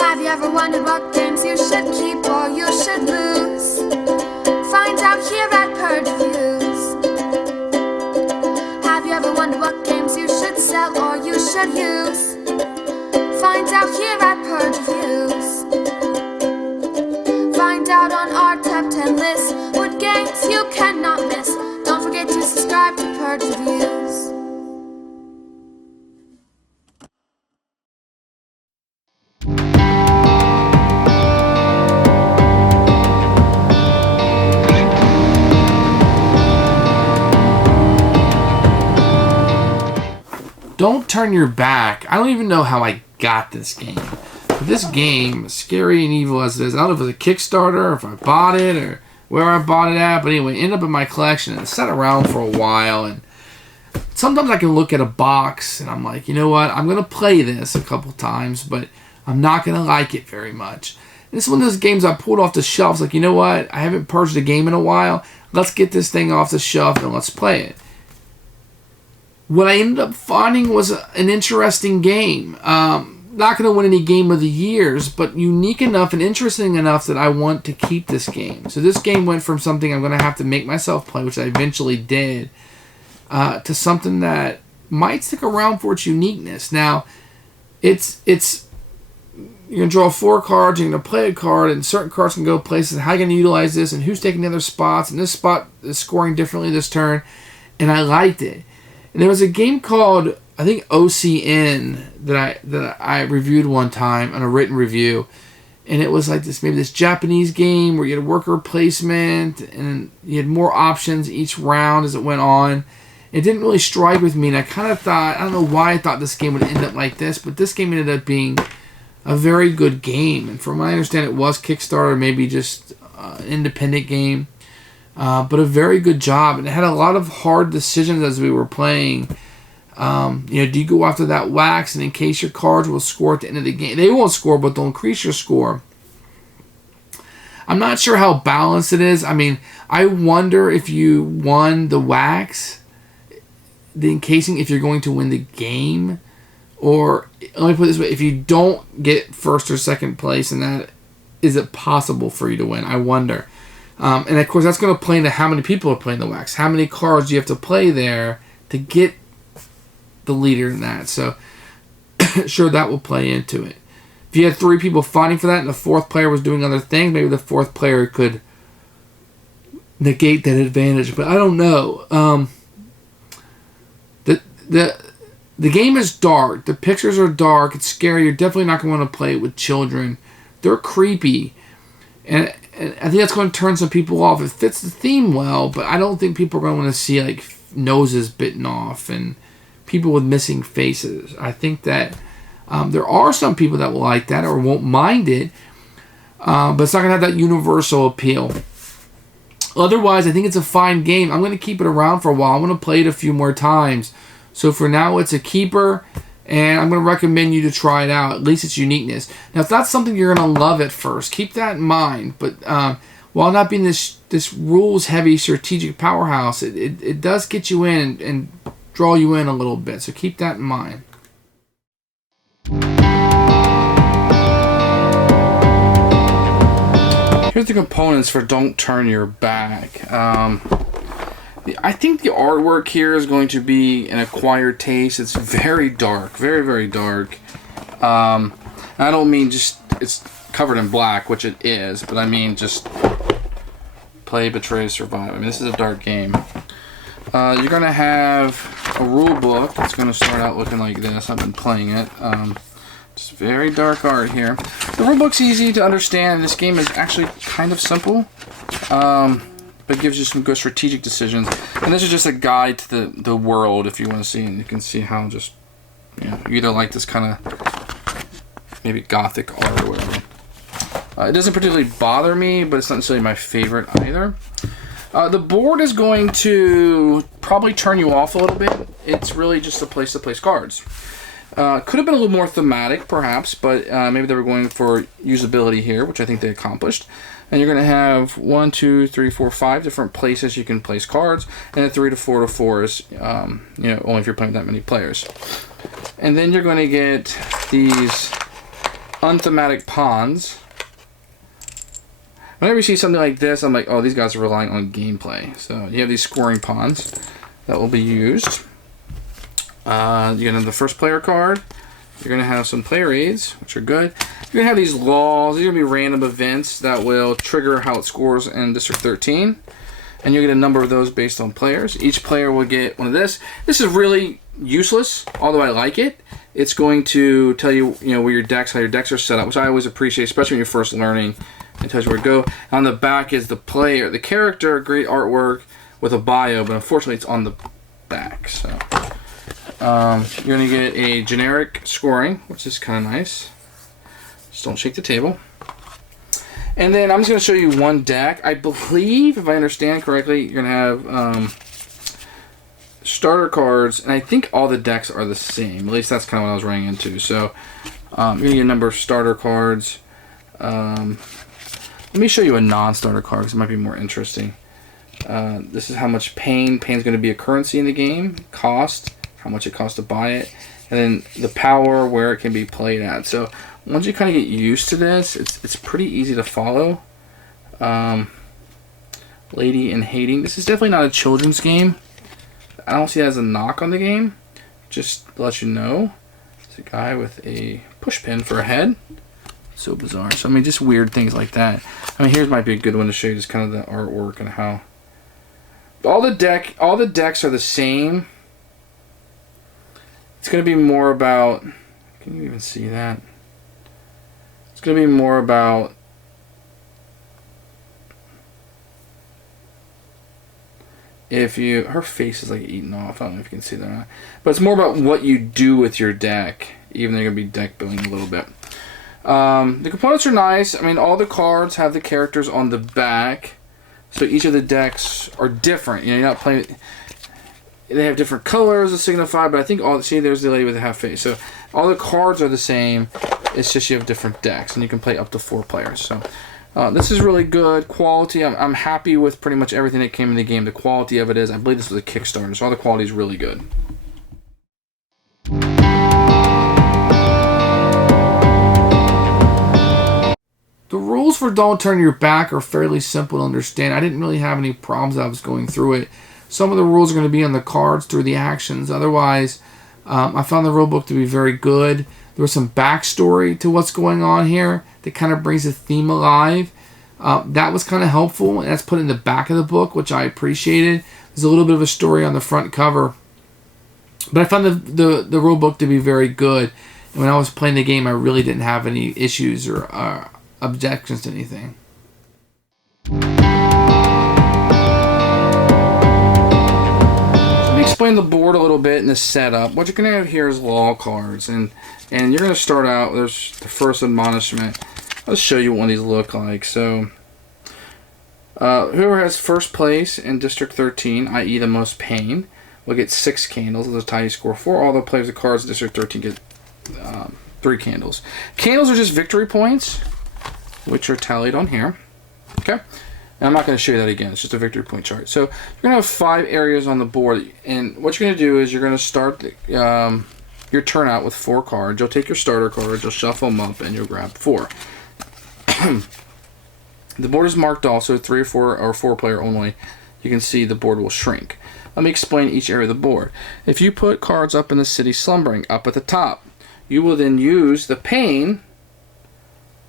Have you ever wondered what games you should keep or you should lose? Find out here at Purge Reviews. Have you ever wondered what games you should sell or you should use? Find out here at Purge Reviews. Find out on our top 10 list what games you cannot miss. Don't forget to subscribe to Purge Reviews. Don't Turn Your Back. I don't even know how I got this game. But this game, scary and evil as it is, I don't know if it was a Kickstarter or if I bought it or where I bought it at. But anyway, it ended up in my collection and it sat around for a while. And sometimes I can look at a box and I'm like, you know what? I'm going to play this a couple times, but I'm not going to like it very much. And this is one of those games I pulled off the shelf. Like, you know what? I haven't purged a game in a while. Let's get this thing off the shelf and let's play it. What I ended up finding was an interesting game. Not going to win any Game of the Years, but unique enough and interesting enough that I want to keep this game. So this game went from something I'm going to have to make myself play, which I eventually did, to something that might stick around for its uniqueness. Now, it's you're going to draw 4 cards, you're going to play a card, and certain cards can go places. How are you going to utilize this, and who's taking the other spots, and this spot is scoring differently this turn, and I liked it. And there was a game called, I think, OCN that I reviewed one time on a written review, and it was like this Japanese game where you had worker placement and you had more options each round as it went on. It didn't really strike with me, and I kind of thought, I don't know why I thought this game would end up like this, but this game ended up being a very good game. And from what I understand, it was Kickstarter, maybe just an independent game. But a very good job, and it had a lot of hard decisions as we were playing. Do you go after that wax, and in case your cards will score at the end of the game, they won't score, but they'll increase your score. I'm not sure how balanced it is. I mean, I wonder if you won the wax, the encasing, if you're going to win the game, or let me put it this way: if you don't get first or second place in that, is it possible for you to win? I wonder. And of course, that's going to play into how many people are playing the wax. How many cards do you have to play there to get the leader in that? So, sure, that will play into it. If you had 3 people fighting for that and the 4th player was doing other things, maybe the 4th player could negate that advantage. But I don't know. The game is dark. The pictures are dark. It's scary. You're definitely not going to want to play it with children. They're creepy. And I think that's going to turn some people off. It fits the theme well, but I don't think people are going to want to see like noses bitten off and people with missing faces. I think that there are some people that will like that or won't mind it, but it's not going to have that universal appeal. Otherwise, I think it's a fine game. I'm going to keep it around for a while. I'm going to play it a few more times. So for now, it's a keeper. And I'm going to recommend you to try it out, at least its uniqueness. Now, if that's something you're going to love at first, keep that in mind. But while not being this rules-heavy strategic powerhouse, it does get you in and draw you in a little bit. So keep that in mind. Here's the components for Don't Turn Your Back. I think the artwork here is going to be an acquired taste. It's very dark, very, very dark. I don't mean just it's covered in black, which it is, but I mean just play, betray, survive. I mean, this is a dark game. You're going to have a rule book. It's going to start out looking like this. I've been playing it. Just very dark art here. The rule book's easy to understand. This game is actually kind of simple. But it gives you some good strategic decisions. And this is just a guide to the world, if you want to see. And you can see how just, you either like this kind of maybe gothic art or whatever. It doesn't particularly bother me, but it's not necessarily my favorite either. The board is going to probably turn you off a little bit. It's really just a place to place cards. Could have been a little more thematic, perhaps, but maybe they were going for usability here, which I think they accomplished. And you're going to have 1, 2, 3, 4, 5 different places you can place cards, and then 3 to 4 to 4 is, only if you're playing that many players. And then you're going to get these unthematic pawns. Whenever you see something like this, I'm like, oh, these guys are relying on gameplay. So you have these scoring pawns that will be used. You're going to have the first player card. You're going to have some player aids, which are good. You're going to have these laws. These are going to be random events that will trigger how it scores in District 13. And you'll get a number of those based on players. Each player will get one of this. This is really useless, although I like it. It's going to tell you, where your decks, how your decks are set up, which I always appreciate, especially when you're first learning. It tells you where to go. On the back is the player, the character, great artwork with a bio, but unfortunately it's on the back. So you're going to get a generic scoring, which is kind of nice. Just don't shake the table. And then I'm just going to show you one deck. I believe, if I understand correctly, you're going to have starter cards, and I think all the decks are the same. At least that's kind of what I was running into. So you're going to get a number of starter cards. Let me show you a non-starter card because it might be more interesting. This is how much pain. Pain is going to be a currency in the game. Cost, how much it costs to buy it. And then the power, where it can be played at. So once you kind of get used to this, it's pretty easy to follow. Lady in Hating. This is definitely not a children's game. I don't see that as a knock on the game. Just to let you know. It's a guy with a push pin for a head. So bizarre. So I mean, just weird things like that. I mean, here's might be a good one to show you, just kind of the artwork and how all the decks are the same. It's going to be more about. Can you even see that? It's going to be more about if you. Her face is like eaten off. I don't know if you can see that or not. But it's more about what you do with your deck. Even though you're going to be deck building a little bit. The components are nice. I mean, all the cards have the characters on the back, so each of the decks are different. You're not playing. They have different colors to signify, but I think there's the lady with the half face. So all the cards are the same. It's just you have different decks, and you can play up to 4 players. So this is really good quality. I'm happy with pretty much everything that came in the game. The quality of it is, I believe this was a Kickstarter, so all the quality is really good. The rules for Don't Turn Your Back are fairly simple to understand. I didn't really have any problems as I was going through it. Some of the rules are going to be on the cards through the actions. Otherwise, I found the rulebook to be very good. There was some backstory to what's going on here that kind of brings the theme alive. That was kind of helpful, and that's put in the back of the book, which I appreciated. There's a little bit of a story on the front cover. But I found the rulebook to be very good. And when I was playing the game, I really didn't have any issues or objections to anything. Let me explain the board a little bit and the setup. What you're going to have here is law cards, and you're going to start out. There's the first admonishment. I'll show you what one of these look like. So whoever has first place in District 13, i.e. the most pain, will get 6 candles. That's a tie you score 4. All the players of cards in District 13 get 3 candles. Candles are just victory points, which are tallied on here. Okay? And I'm not going to show you that again. It's just a victory point chart. So you're going to have 5 areas on the board. And what you're going to do is you're going to start your turn out with 4 cards. You'll take your starter cards, you'll shuffle them up, and you'll grab 4. The board is marked also 3 or 4 or 4 player only. You can see the board will shrink. Let me explain each area of the board. If you put cards up in the city slumbering, up at the top, you will then use the pain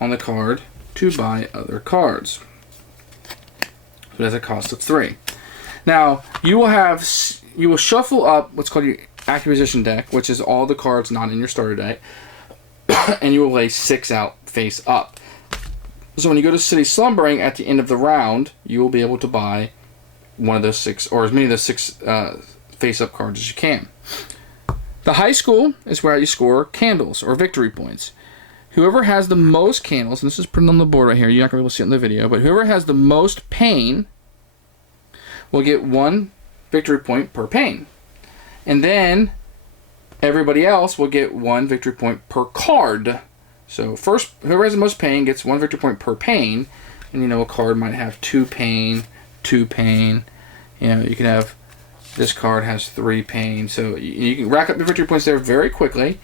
on the card to buy other cards. So it has a cost of 3. Now you will shuffle up what's called your acquisition deck, which is all the cards not in your starter deck, and you will lay 6 out face up. So when you go to City Slumbering at the end of the round, you will be able to buy one of those 6, or as many of those 6 face up cards as you can. The high school is where you score candles or victory points. Whoever has the most candles, and this is printed on the board right here, you're not going to be able to see it in the video, but whoever has the most pain will get 1 victory point per pain. And then everybody else will get 1 victory point per card. So first, whoever has the most pain gets 1 victory point per pain. And a card might have 2 pain, 2 pain. You can have, this card has 3 pain. So you can rack up the victory points there very quickly.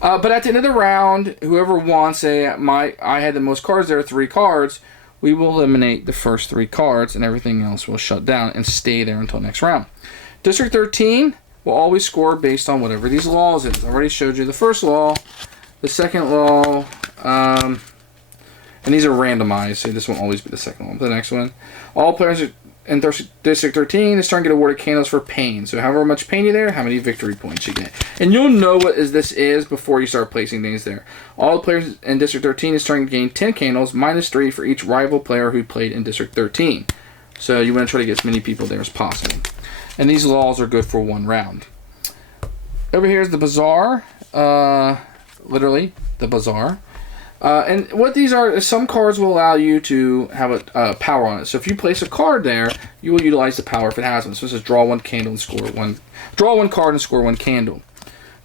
But at the end of the round, whoever won, say I had the most cards, there are 3 cards, we will eliminate the first 3 cards and everything else will shut down and stay there until next round. District 13 will always score based on whatever these laws is. I already showed you the first law, the second law, and these are randomized, so this won't always be the second law. The next one, all players in District 13 is starting to get awarded candles for pain. So however much pain you there, how many victory points you get. And you'll know what this is before you start placing things there. All the players in District 13 is starting to gain 10 candles, -3 for each rival player who played in District 13. So you want to try to get as many people there as possible. And these laws are good for 1 round. Over here is the bazaar. Literally, the bazaar. And what these are is some cards will allow you to have a power on it. So if you place a card there, you will utilize the power if it has one. So this is draw 1 candle and score 1. Draw 1 card and score 1 candle.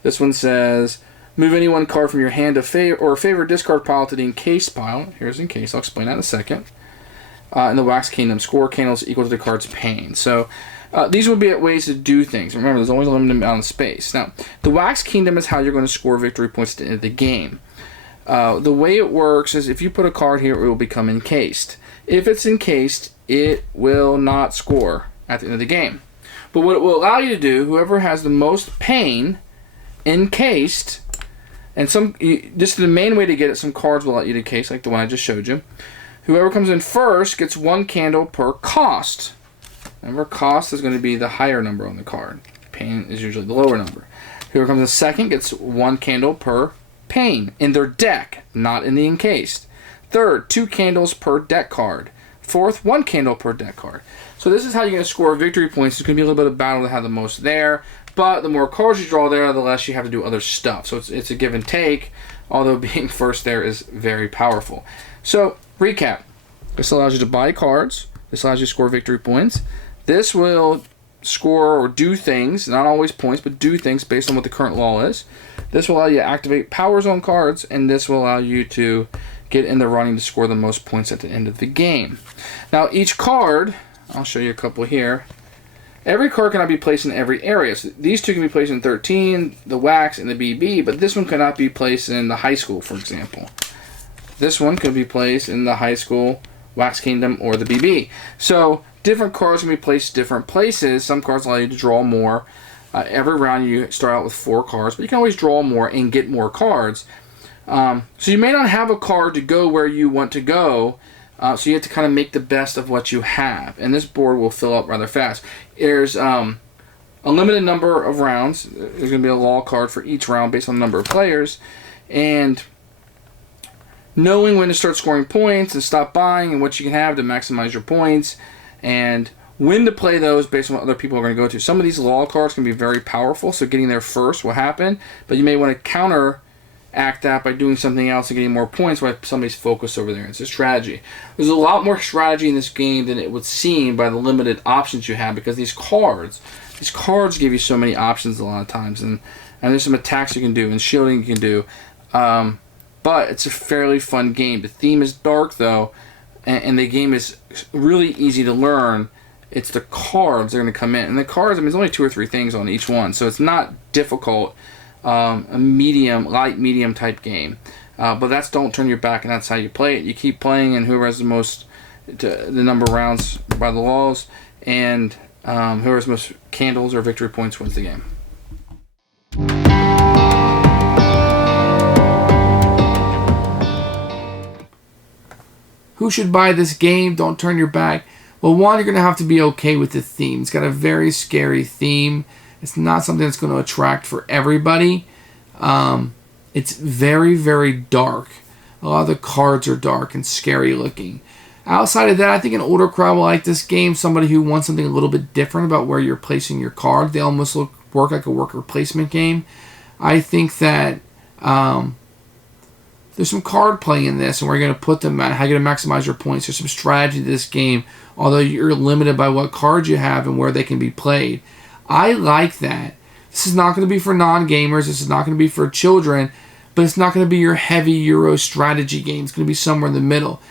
This one says move any 1 card from your hand to favorite discard pile to the encased pile. Here's encased. I'll explain that in a second. In the wax kingdom, score candles equal to the card's pain. So these would be ways to do things. Remember, there's always a limited amount of space. Now, the wax kingdom is how you're going to score victory points at the end of the game. The way it works is if you put a card here, it will become encased. If it's encased, it will not score at the end of the game. But what it will allow you to do, whoever has the most pain encased, and just the main way to get it, some cards will let you to encase, like the one I just showed you. Whoever comes in first gets 1 candle per cost. Remember, cost is going to be the higher number on the card. Pain is usually the lower number. Whoever comes in second gets 1 candle per pain in their deck, not in the encased. Third, 2 candles per deck card. Fourth, 1 candle per deck card. So this is how you're going to score victory points. It's going to be a little bit of battle to have the most there, but the more cards you draw there, the less you have to do other stuff. So it's a give and take, although being first there is very powerful. So, recap. This allows you to buy cards. This allows you to score victory points. This will score or do things, not always points, but do things based on what the current law is. This will allow you to activate powers on cards, and this will allow you to get in the running to score the most points at the end of the game. Now, each card, I'll show you a couple here. Every card cannot be placed in every area. So these 2 can be placed in 13, the wax, and the BB, but this one cannot be placed in the high school, for example. This one could be placed in the high school, wax kingdom, or the BB. So different cards can be placed different places. Some cards allow you to draw more. Every round you start out with 4 cards, but you can always draw more and get more cards. So you may not have a card to go where you want to go, so you have to kind of make the best of what you have. And this board will fill up rather fast. There's a limited number of rounds. There's going to be a law card for each round based on the number of players. And knowing when to start scoring points and stop buying and what you can have to maximize your points, and when to play those based on what other people are going to go to. Some of these law cards can be very powerful, so getting there first will happen, but you may want to counteract that by doing something else and getting more points while somebody's focused over there. It's a strategy. There's a lot more strategy in this game than it would seem by the limited options you have, because these cards give you so many options a lot of times, and there's some attacks you can do and shielding you can do. But it's a fairly fun game. The theme is dark, though, and the game is really easy to learn. It's the cards that are going to come in. And the cards, I mean, there's only 2 or 3 things on each one, so it's not difficult. A light medium type game. But that's don't turn your back, and that's how you play it. You keep playing, and whoever has the number of rounds by the laws, and whoever has the most candles or victory points wins the game. Who should buy this game? Don't turn your back. Well, one, you're going to have to be okay with the theme. It's got a very scary theme. It's not something that's going to attract for everybody. It's very, very dark. A lot of the cards are dark and scary looking. Outside of that, I think an older crowd will like this game. Somebody who wants something a little bit different about where you're placing your card. They almost work like a worker placement game. I think that there's some card play in this, and where you're going to put them at, how you're going to maximize your points. There's some strategy to this game, although you're limited by what cards you have and where they can be played. I like that. This is not going to be for non-gamers. This is not going to be for children, but it's not going to be your heavy Euro strategy game. It's going to be somewhere in the middle.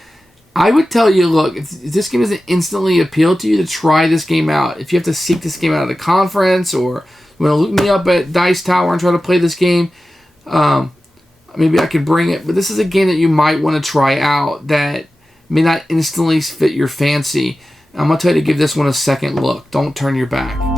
I would tell you, look, if this game doesn't instantly appeal to you, to try this game out. If you have to seek this game out at a conference, or you want to look me up at Dice Tower and try to play this game, Maybe I could bring it, but this is a game that you might want to try out that may not instantly fit your fancy. I'm going to tell you to give this one a second look. Don't turn your back.